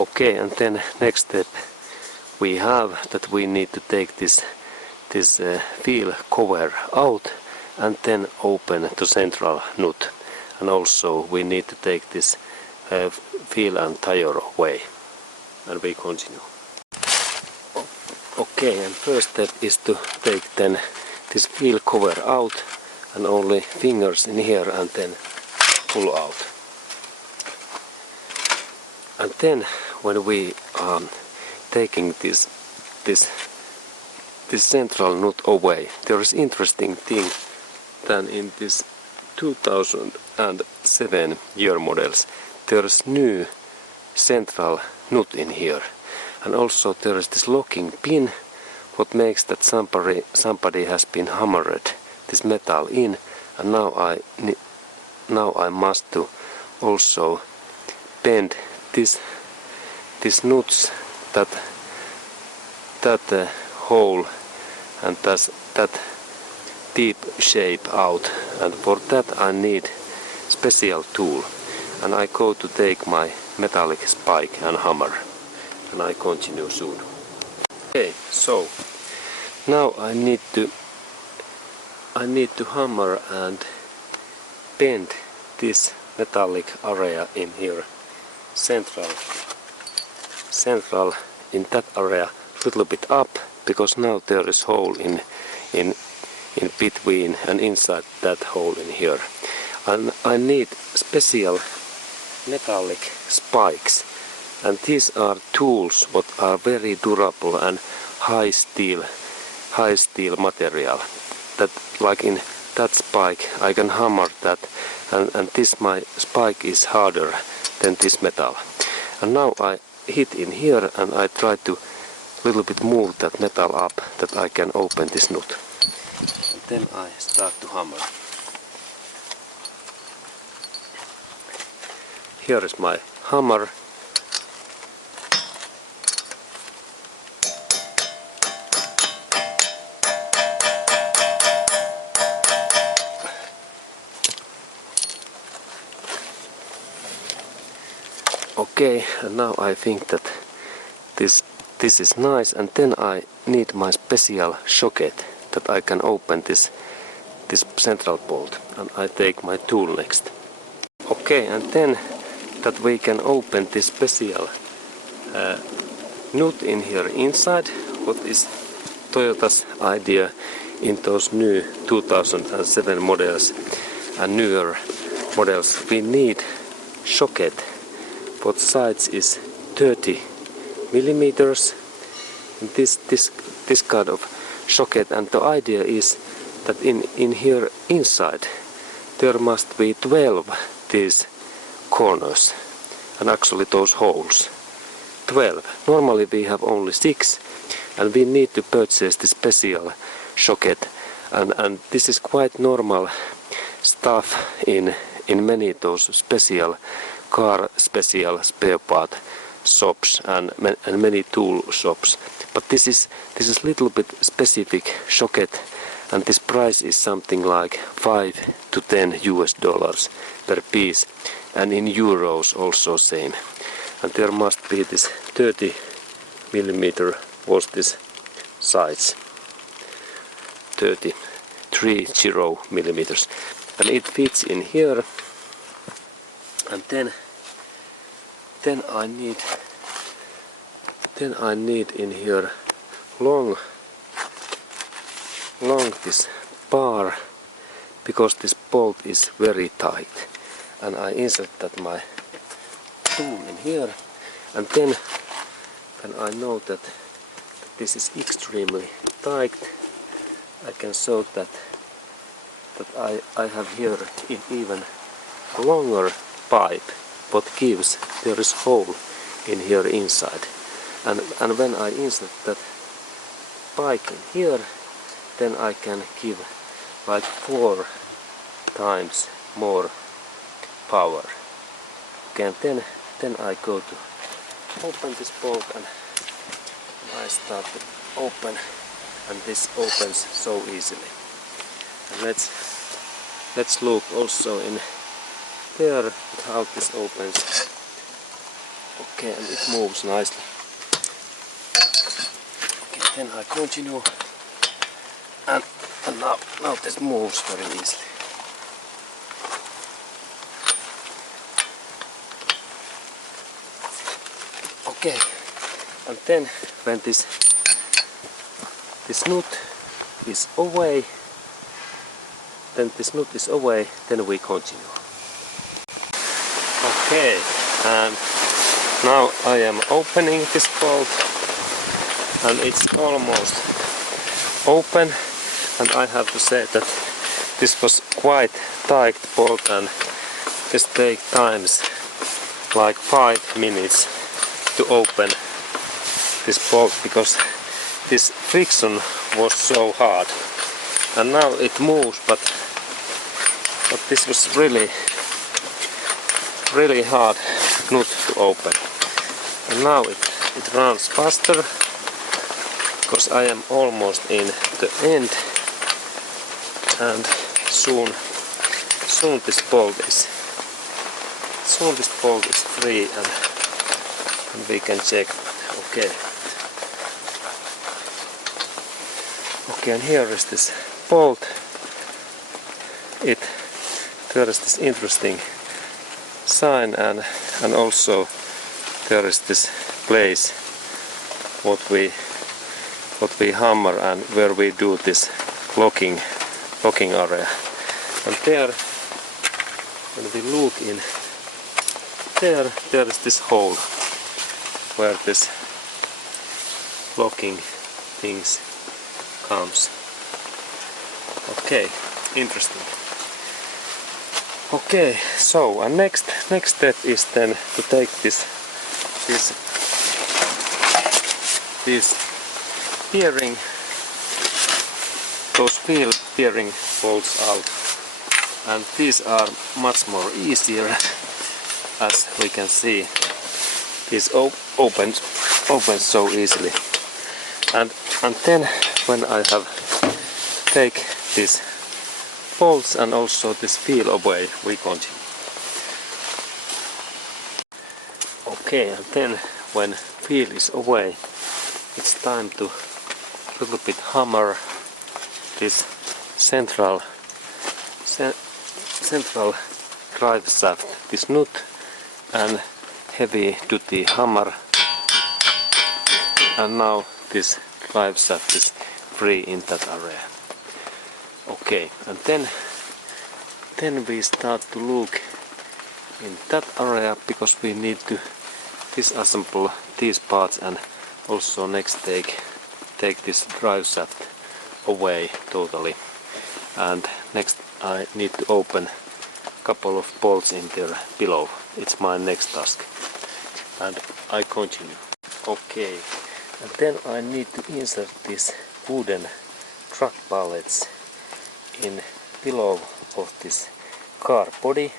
Okay, and then next step we have that we need to take this wheel cover out and then open the central nut, and also we need to take this wheel and tire away, and we continue. Okay, and first step is to take then this wheel cover out and only fingers in here and then pull out. And then when we are taking this central nut away, there is interesting thing that in this 2007 year models there is new central nut in here, and also there is this locking pin what makes that somebody has been hammered this metal in, and now I must to also bend this nuts that hole and that deep shape out, and for that I need special tool, and I go to take my metallic spike and hammer, and I continue soon. Okay, so now I need to hammer and bend this metallic area in here, central in that area, a little bit up, because now there is hole in between and inside that hole in here, and I need special metallic spikes, and these are tools what are very durable and high steel material, that like in that spike I can hammer that, and this my spike is harder than this metal, and now I hit in here and I try to little bit move that metal up that I can open this nut, and then I start to hammer. Here is my hammer. Okay, and now I think that this is nice, and then I need my special socket that I can open this central bolt, and I take my tool next. Okay, and then that we can open this special nut in here inside, what is Toyota's idea in those new 2007 models and newer models. We need socket what size is 30 millimeters, and this kind of socket, and the idea is that in here inside there must be 12 these corners, and actually those holes 12. Normally we have only 6, and we need to purchase this special socket, and this is quite normal stuff in many those special car special spare part shops and many tool shops, but this is little bit specific socket, and this price is something like 5 to 10 US dollars per piece, and in euros also same, and there must be this 30 millimeter was this size, 30 millimeters, and it fits in here. And then I need in here long this bar, because this bolt is very tight, and I insert that my tool in here, and then I know that this is extremely tight. I can show that I have here even longer pipe what gives there is hole in here inside, and when I insert that pipe in here, then I can give like 4 times more power. Okay, and then I go to open this bolt, and I start to open, and this opens so easily. And let's look also in there how this opens. Okay, and it moves nicely. Okay, then I continue, and now this moves very easily. Okay, and then when this nut is away, then we continue. Okay, and now I am opening this bolt, and it's almost open, and I have to say that this was quite tight bolt, and this takes times like 5 minutes to open this bolt because this friction was so hard. And now it moves, but this was really hard nut to open. And now it runs faster because I am almost in the end, and soon this bolt is free, and we can check. Okay, and here is this bolt. There is this interesting sign, and also there is this place what we hammer and where we do this locking area. And there, when we look in there is this hole where this locking things comes. Okay, interesting. Okay, so and next step is then to take these bearing, those wheel bearing bolts out, and these are much more easier, as we can see. This opens so easily, and then when I have take these bolts and also this wheel away, we continue. Okay, and then when wheel is away, it's time to little bit hammer this central drive shaft, this nut, and heavy duty hammer, and now this drive shaft is free in that area. Okay, and then we start to look in that area because we need to disassemble these parts, and also next take this drive shaft away totally, and next I need to open a couple of bolts in there below. It's my next task, and I continue. Okay, and then I need to insert these wooden truck pallets in below of this car body,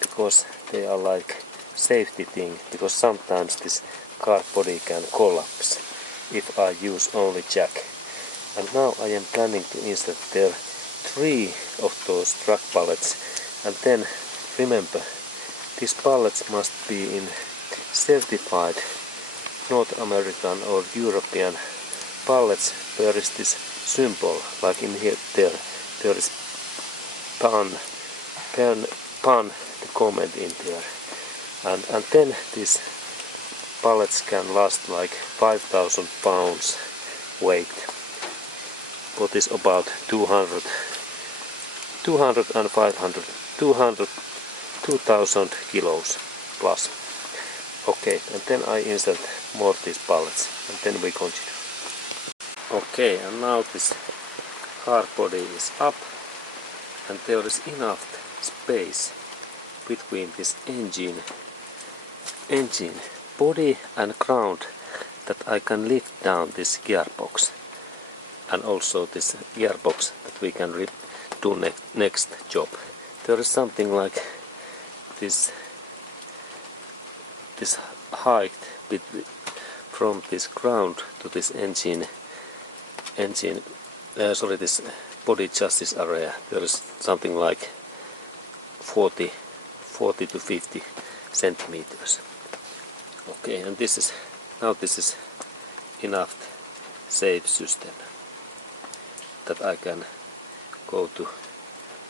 because they are like safety thing, because sometimes this car body can collapse if I use only jack. And now I am planning to insert there 3 of those truck pallets, and then remember, these pallets must be in certified North American or European pallets. There is this symbol, like in here there is pan the comment in there, and then these pallets can last like 5,000 pounds weight, what is about 200 and 500, 2,000 kilos plus. Okay, and then I insert more of these pallets, and then we continue. Okay, and now this car body is up, and there is enough space between this engine body and ground that I can lift down this gearbox, and also this gearbox that we can do next job. There is something like this height from this ground to this this body chassis area. There is something like 40 to 50 centimeters. Okay, and this is enough safe system that I can go to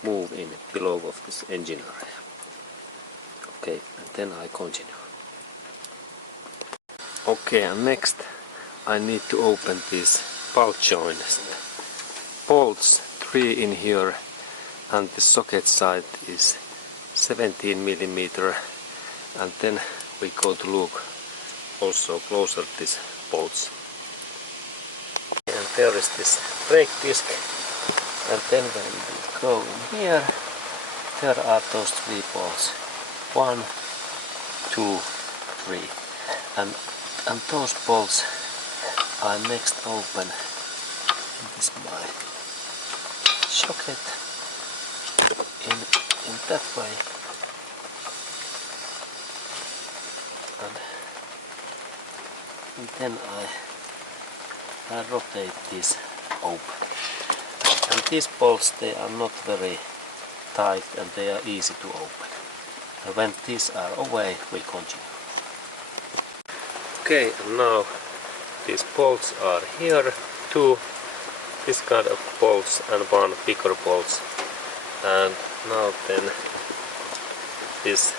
move in below of this engine area. Okay, and then I continue. Okay, and next I need to open these bolt joints. Bolts 3 in here, and the socket side is 17 mm, and then we go to look also closer at these bolts. And there is this brake disc, and then when we go in here, there are those 3 bolts. 1, 2, 3, and those bolts are next open. This is my socket in that way, and then I rotate this open. And these bolts, they are not very tight and they are easy to open. And when these are away, we continue. Okay, and now these bolts are here, 2 this kind of bolts and 1 bigger bolts. And now then this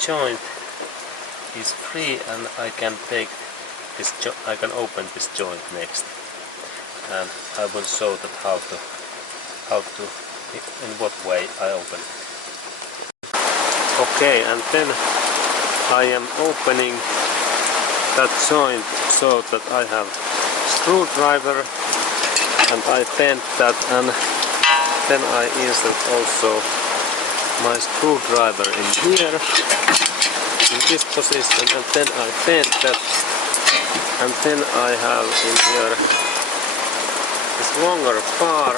joint is free, and I can take this I can open this joint next, and I will show that how to in what way I open it. Okay, and then I am opening that joint so that I have screwdriver, and I bend that, and then I insert also my screwdriver in here, in this position, and then I bend that, and then I have in here this longer bar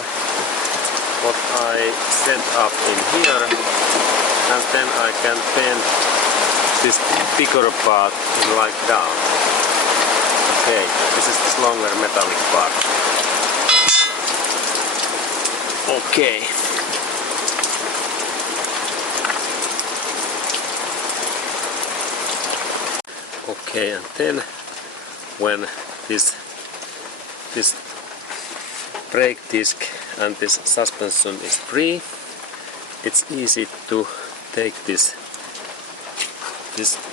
what I set up in here, and then I can bend this bigger part like down. Okay, this is this longer metallic part. Okay. Okay, and then when this brake disc and this suspension is free, it's easy to take this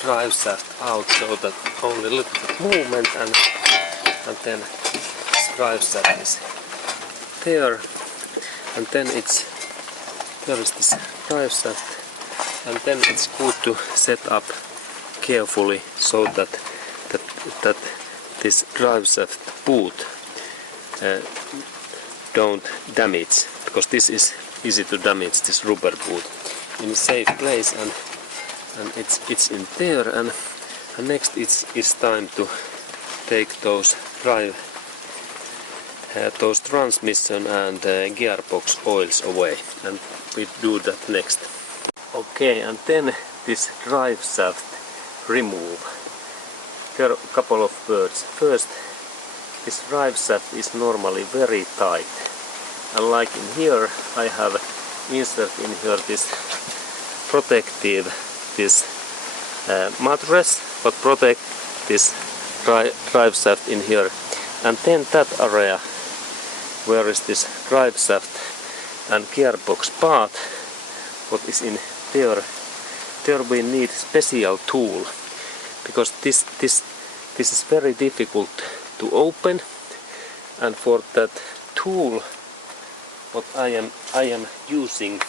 drive shaft out, so that only a little bit movement, and then this drive shaft is there, and then there is this drive shaft, and then it's good to set up carefully so that this drive shaft boot don't damage, because this is easy to damage, this rubber boot, in a safe place, and it's in there, and next it's time to take those those transmission and gearbox oils away, and we do that next. Okay, and then this drive shaft remove. There are a couple of words. First, this drive shaft is normally very tight, and like in here I have insert in here this protective, this mattress, but protect this drive shaft in here, and then that area where is this drive shaft and gearbox part, what is in there we need special tool, because this is very difficult to open, and for that tool what I am using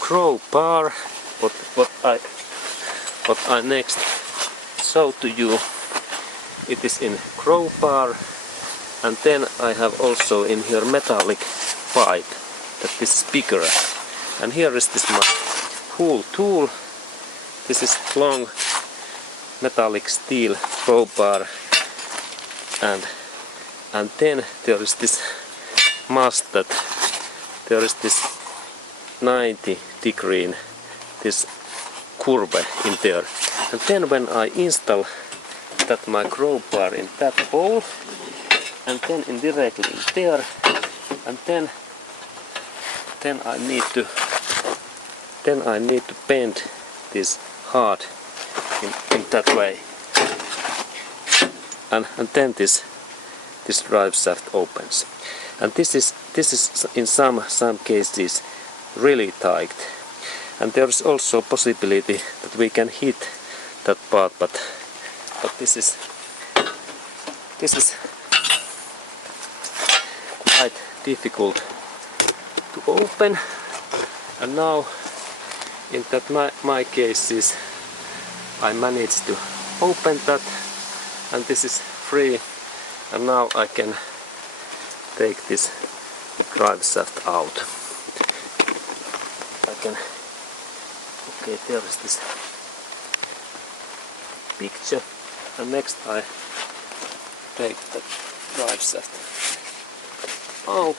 crowbar, what I next show to you. It is in crowbar, and then I have also in here metallic pipe, that this is bigger, and here is this my whole tool. This is long metallic steel crowbar, and then there is this mast, that there is this 90-degree this curve in there, and then when I install that my crowbar in that hole, and then indirectly in there, and then I need to then I need to bend this hard in that way, and then this drive shaft opens. And this is in some cases really tight, and there is also possibility that we can hit that part, but this is quite difficult to open. And now in that my cases I managed to open that, and this is free, and now I can take this drive shaft out. Okay, there is this picture, and next I take the drive shaft out.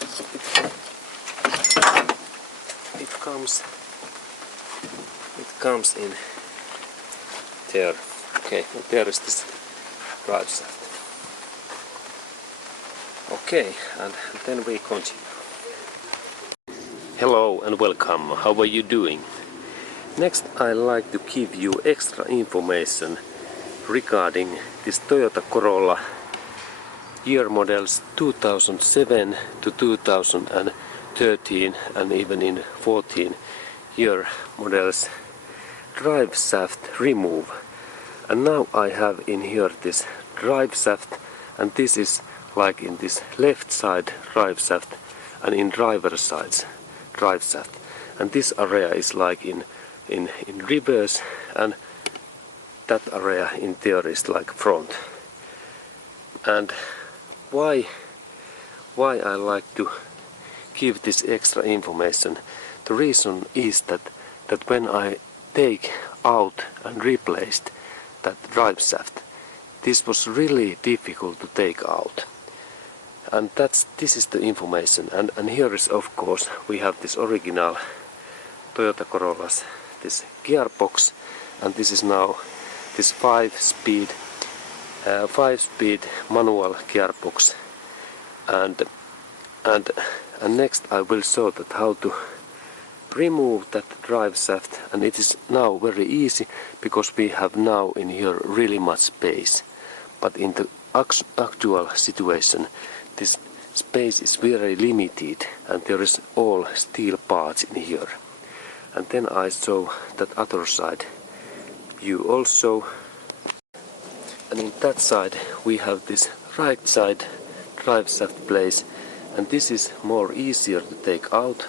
It comes in there. Okay, and there is this drive shaft. Okay, and then we continue. Hello and welcome. How are you doing? Next, I like to give you extra information regarding this Toyota Corolla year models 2007 to 2013 and even in 14 year models drive shaft remove. And now I have in here this drive shaft, and this is like in this left side drive shaft and in driver sides drive shaft, and this area is like in reverse, and that area in there is like front. And why I like to give this extra information, the reason is that when I take out and replaced that drive shaft, this was really difficult to take out. And this is the information, and here is, of course, we have this original Toyota Corollas, this gearbox, and this is now this 5-speed manual gearbox, and next I will show that how to remove that drive shaft, and it is now very easy because we have now in here really much space, but in the actual situation this space is very limited, and there is all steel parts in here. And then I show that other side view also, and in that side we have this right side drive shaft place, and this is more easier to take out,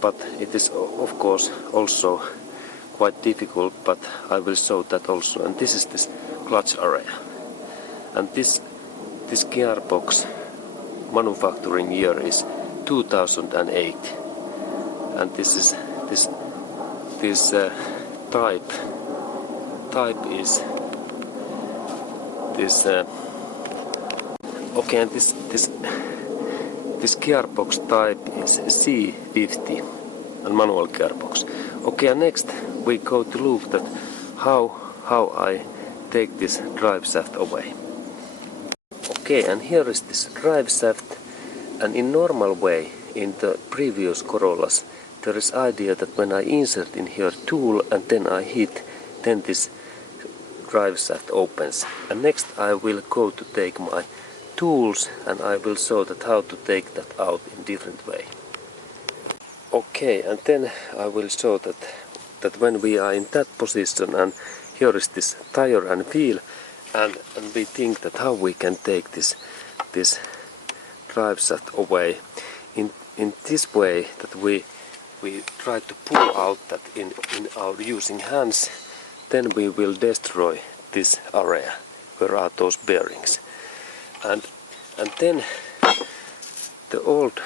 but it is of course also quite difficult, but I will show that also. And this is this clutch area, and this gearbox manufacturing year is 2008, and this is this type is this okay, and this gearbox type is C50 and manual gearbox. Okay, and next we go to look that how I take this drive shaft away. Okay, and here is this drive shaft, and in normal way in the previous Corollas there is idea that when I insert in here tool and then I hit, then this drive shaft opens. And next I will go to take my tools, and I will show that how to take that out in different way. Okay, and then I will show that when we are in that position, and here is this tire and wheel, and we think that how we can take this drive shaft away in this way, that we try to pull out that in our using hands, then we will destroy this area where are those bearings. And then the old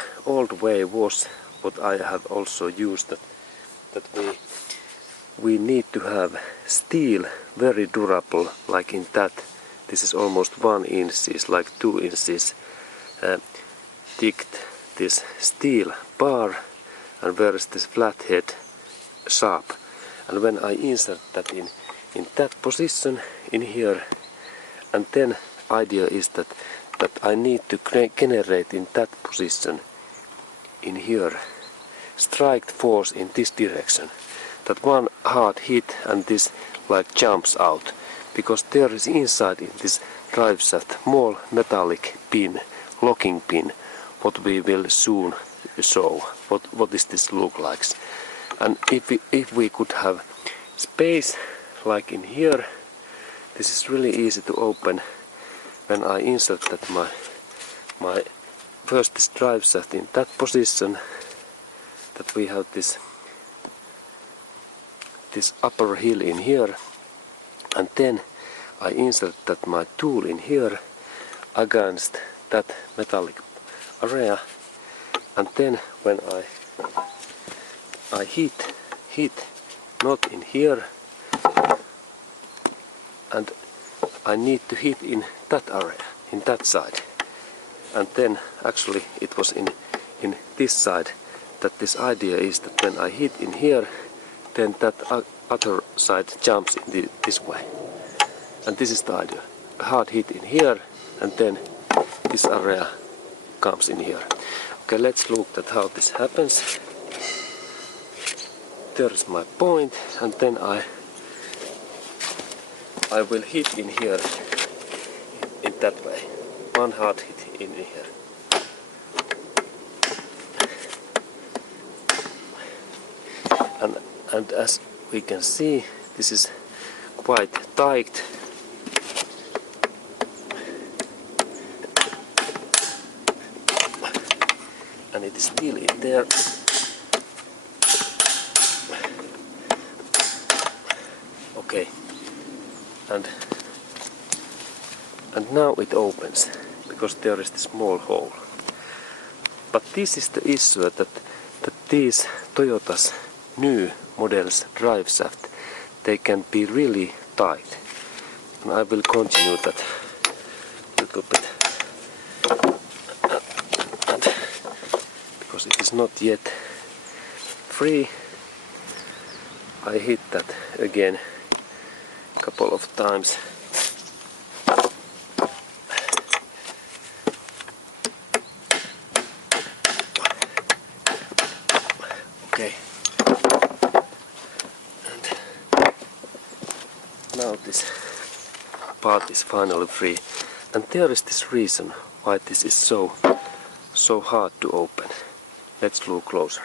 way was what I have also used, that we need to have steel very durable, like in that. This is almost 1 inch, like 2 inches thick, this steel bar, and where is this flathead sharp. And when I insert that in that position in here, and then idea is that I need to generate in that position in here strike force in this direction. That one hard hit and this like jumps out, because there is inside in this drive shaft small metallic pin, locking pin, what we will soon show. What does this look like? And if we could have space like in here, this is really easy to open when I insert that my first this drive shaft in that position, that we have this upper hill in here, and then I insert that my tool in here against that metallic area, and then when I hit not in here, and I need to hit in that area, in that side, and then actually it was in this side, that this idea is that when I hit in here, then that other side jumps in this way. And this is the idea. A hard hit in here, and then this area comes in here. Okay, let's look at how this happens. There is my point, and then I will hit in here in that way. One hard hit in here. And as we can see, this is quite tight. And it is still in there. Okay. And now it opens, because there is this small hole. But this is the issue, that these Toyota's new models drive shaft, they can be really tight. And I will continue that a little bit. And because it is not yet free, I hit that again a couple of times. Okay. Now this part is finally free, and there is this reason why this is so hard to open. Let's look closer.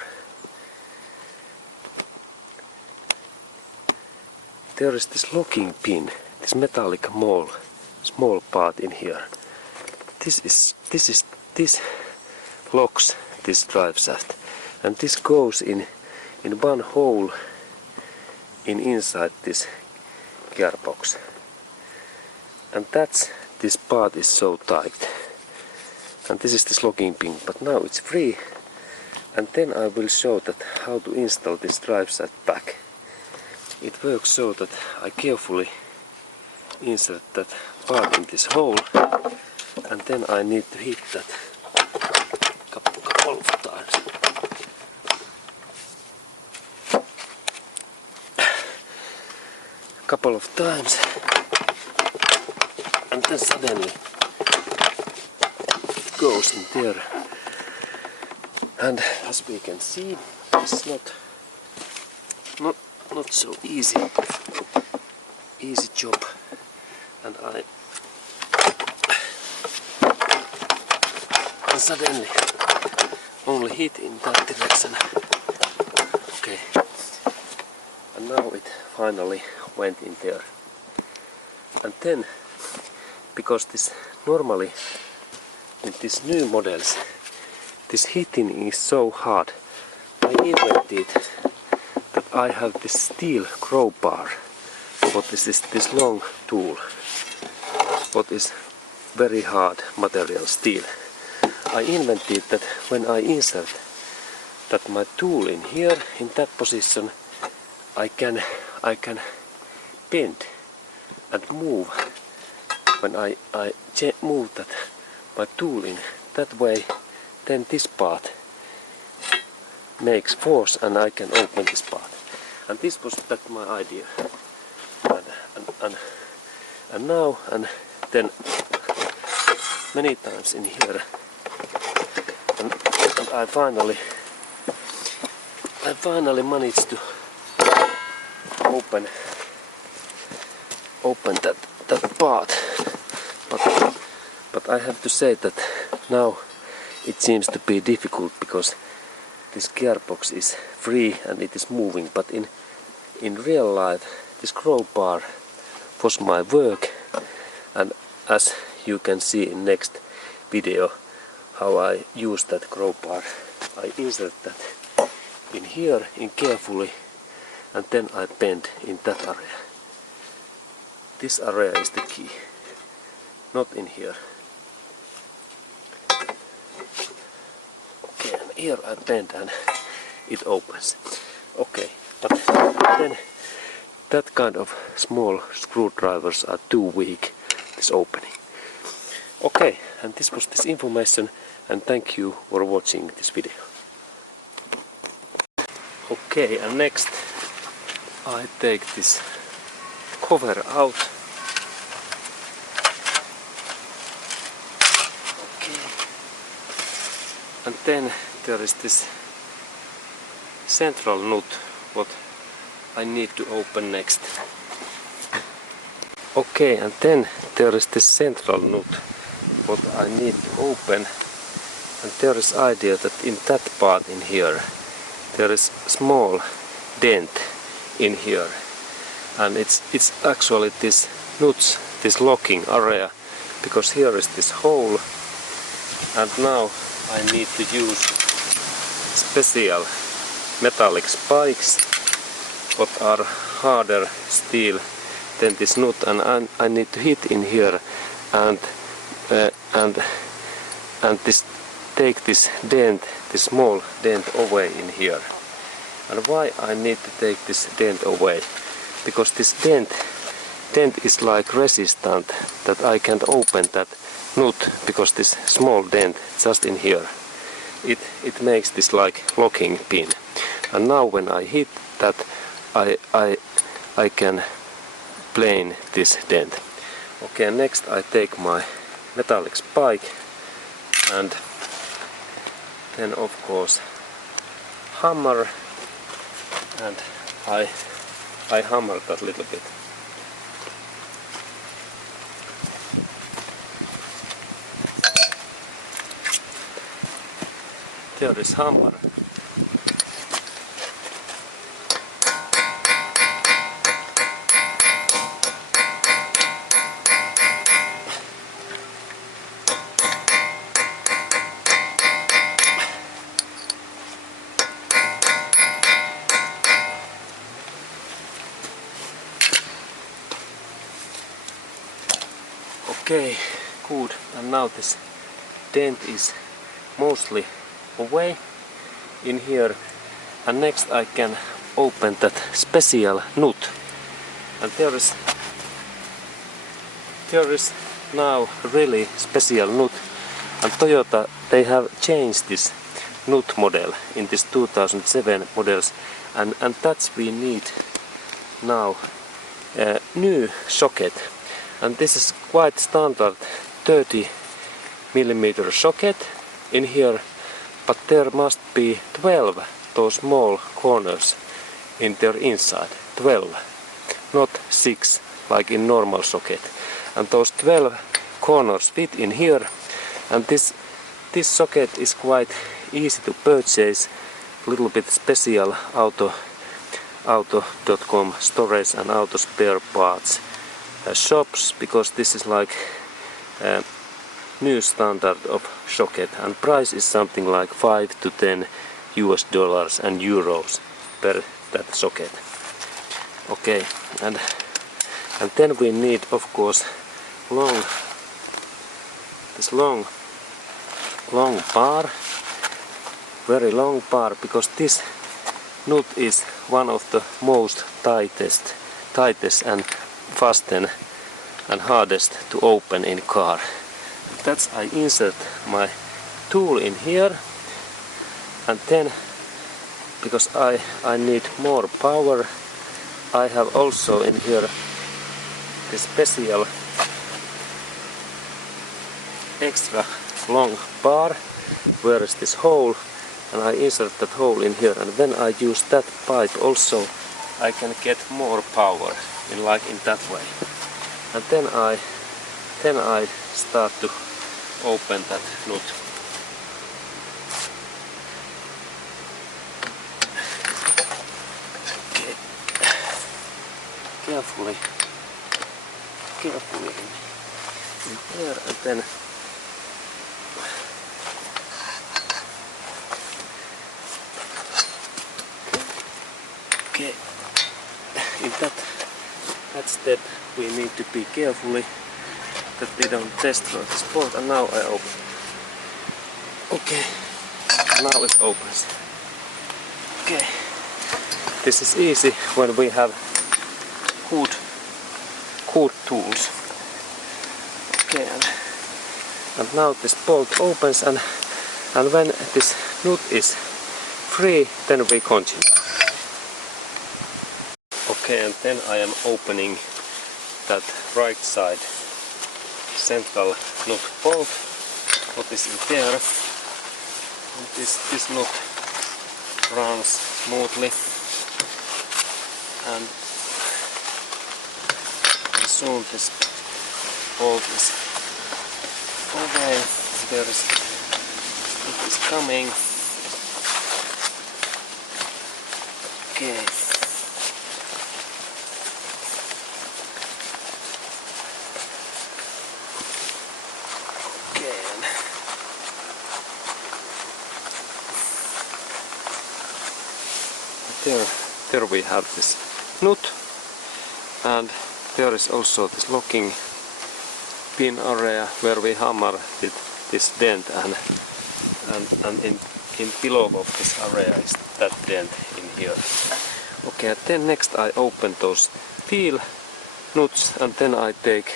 There is this locking pin, this metallic small part in here. This locks this drive shaft, and this goes in one hole inside this gearbox, and this part is so tight, and this is this locking pin, but now it's free. And then I will show that how to install this drive shaft back. It works so that I carefully insert that part in this hole, and then I need to hit that couple of times. Couple of times, and then suddenly it goes in there. And as we can see, it's not so easy job, and I suddenly only hit in that direction. Okay, and now it finally went in there. And then, because this normally in these new models this hitting is so hard, I invented that I have this steel crowbar. What is this long tool? What is very hard material, steel. I invented that when I insert that my tool in here, in that position, I can bend and move. When I move that my tool in that way, then this part makes force and I can open this part. And this was my idea. And now and then many times in here, and I finally I finally managed to open that part, but I have to say that now it seems to be difficult because this gearbox is free and it is moving, but in real life this crowbar was my work, and as you can see in next video how I use that crowbar, I insert that in here carefully, and then I bend in that area. This area is the key, not in here. Okay, and here I bend and it opens. Okay, but then that kind of small screwdrivers are too weak, this opening. Okay, and this was this information, and thank you for watching this video. Okay, and next I take this cover out. Okay. And then there is this central nut what I need to open next. Okay, and then there is this central nut what I need to open, and there is idea that in that part in here there is small dent in here, and it's actually this nuts, this locking area, because here is this hole, and now I need to use special metallic spikes what are harder steel than this nut, and I need to hit in here and this take this dent, this small dent away in here. And why I need to take this dent away? Because this dent is like resistant, that I can't open that nut, because this small dent just in here, it makes this like locking pin. And now when I hit that, I can plane this dent. Okay, next I take my metallic spike, and then of course hammer, and I hammer that little bit. There is hammer. Okay, good, and now this dent is mostly away in here, and next I can open that special nut, and there is now really special nut, and Toyota, they have changed this nut model in this 2007 models, and that's we need now a new socket. And this is quite standard 30mm socket in here, but there must be 12 those small corners in their inside. 12, not 6 like in normal socket. And those 12 corners fit in here, and this socket is quite easy to purchase, a little bit special auto.com storage and auto spare parts shops, because this is like new standard of socket, and price is something like 5 to 10 US dollars and euros per that socket. Okay, and then we need of course this long bar, very long bar, because this nut is one of the most tightest and fasten and hardest to open in car. That's I insert my tool in here, and then because I need more power, I have also in here this special extra long bar where is this hole, and I insert that hole in here, and when I use that pipe also I can get more power in that way. And then I start to open that nut. Okay. Carefully in there, and then okay, in that step we need to be carefully that we don't destroy this bolt. And now I open. Okay, now it opens. Okay, this is easy when we have good tools. Okay, and now this bolt opens, and when this nut is free, then we continue. Okay, and then I am opening that right side central nut bolt. What is in there? And this nut runs smoothly, and soon this bolt is away. It is coming. Okay. There we have this nut, and there is also this locking pin area where we hammer with this dent, and in below of this area is that dent in here. Okay, and then next I open those wheel nuts, and then I take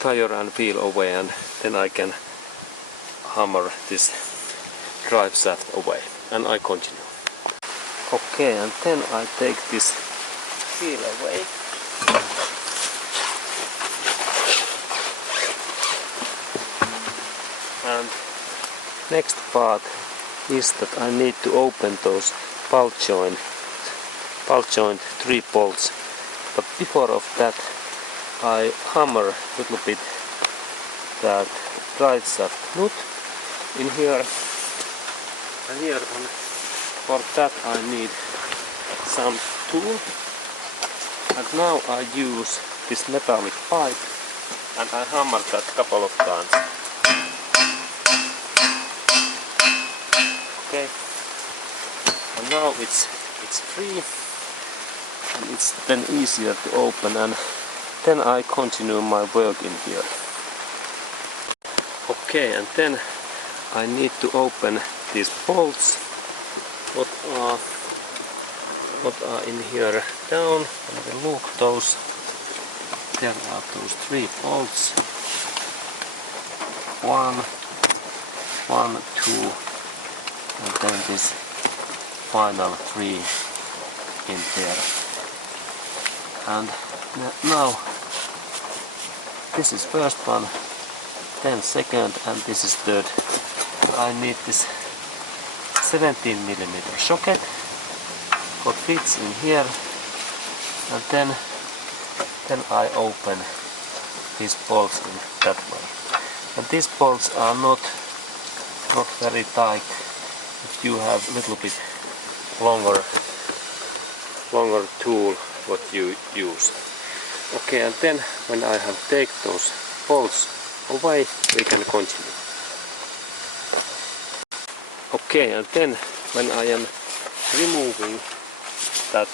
tire and wheel away, and then I can hammer this drive shaft away, and I continue. Okay, and then I take this wheel away. And next part is that I need to open those ball joint 3 bolts. But before of that I hammer a little bit that drive shaft nut in here. And here for that I need some tool, and now I use this metallic pipe, and I hammer that couple of times. Okay, and now it's free, and it's then easier to open, and then I continue my work in here. Okay, and then I need to open these bolts. What are in here down, and we look those. There are those 3 bolts. 1, 2, and then this final 3 in there. And now this is first one, then second, and this is third. I need this 17mm socket what fits in here, and then I open these bolts in that way. And these bolts are not very tight. If you have a little bit longer tool what you use. Okay, and then when I have taken those bolts away, we can continue. Okay, and then when I am removing that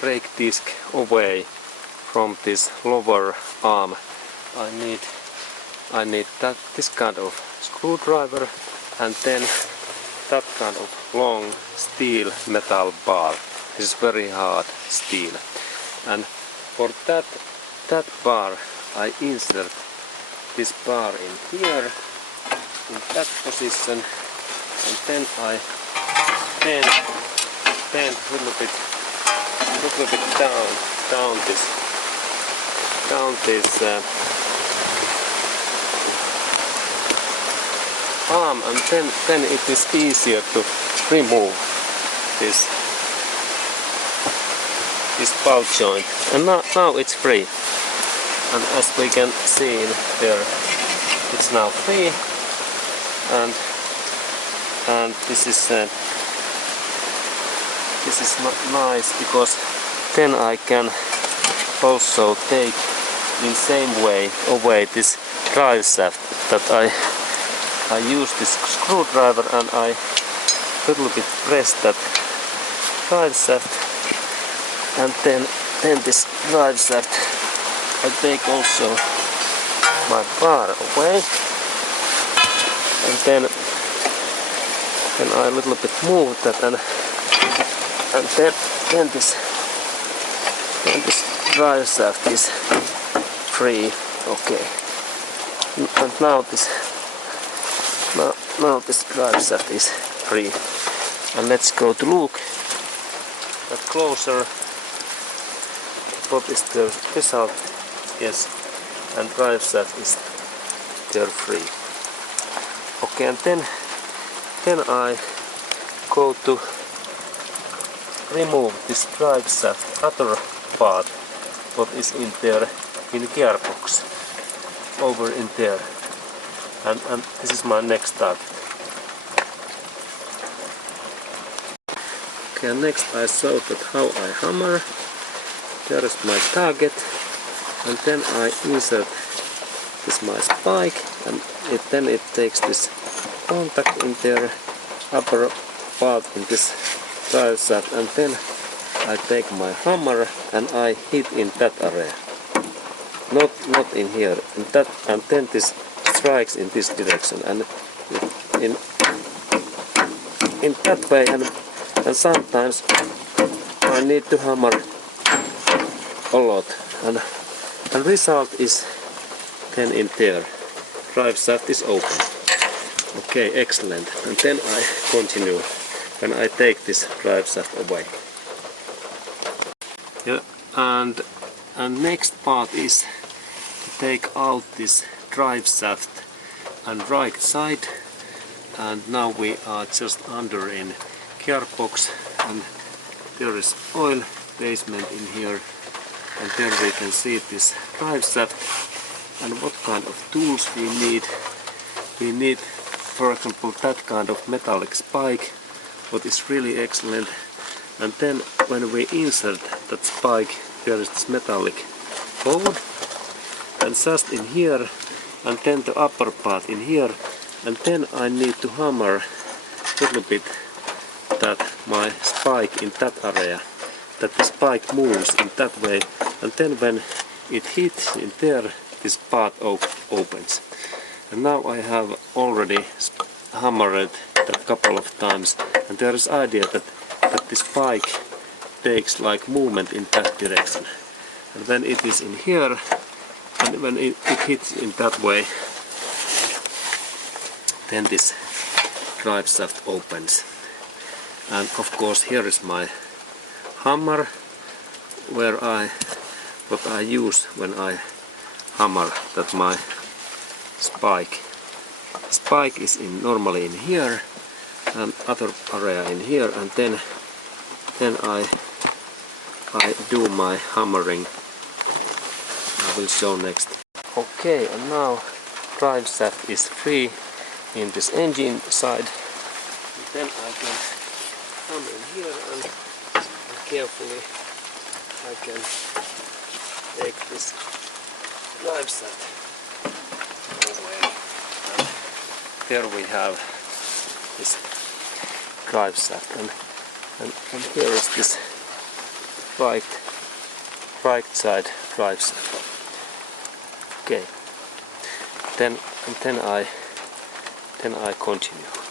brake disc away from this lower arm, I need this kind of screwdriver, and then that kind of long steel metal bar. This is very hard steel, and for that bar I insert this bar in here, in that position, and then I bend a little bit down this arm, and then it is easier to remove this ball joint. And now it's free. And as we can see in there, it's now free. And this is nice, because then I can also take in same way away this drive shaft that I use this screwdriver, and I little bit press that drive shaft, and then this drive shaft I take also my bar away, and then I a little bit move that, and then this drive shaft is free. Okay, and now this drive shaft is free. And let's go to look at closer. What is the result? Yes, and drive shaft is there free. Okay, and then I go to remove this drive shaft other part what is in there in gearbox over in there, and this is my next target. Okay, next I show that how I hammer. There is my target, and then I insert this my spike, and then it takes this contact in their upper part in this drive shaft, and then I take my hammer and I hit in that area, not in here, and then this strikes in this direction, and in that way, and sometimes I need to hammer a lot, and result is then in there. Drive shaft is open. Okay, excellent. And then I continue when I take this drive shaft away. Yeah, and next part is to take out this drive shaft and right side, and now we are just under in gearbox, and there is oil basement in here, and there we can see this drive shaft. And what kind of tools we need? We need, for example, that kind of metallic spike, what is really excellent. And then when we insert that spike, there is this metallic board, and just in here, and then the upper part in here, and then I need to hammer a little bit that my spike in that area, that the spike moves in that way, and then when it hits in there, this part opens. And now I have already hammered that couple of times, and there is idea that the spike takes like movement in that direction. And when it is in here, and when it hits in that way, then this drive shaft opens. And of course here is my hammer, what I use when I hammer that my spike. Spike is normally in here, and other area in here, and then I do my hammering. I will show next. Okay, and now drive shaft is free in this engine side. And then I can hammer in here, and carefully I can take this drive shaft away. And there we have this drive shaft, and here is this right side drive shaft. Okay, then I continue.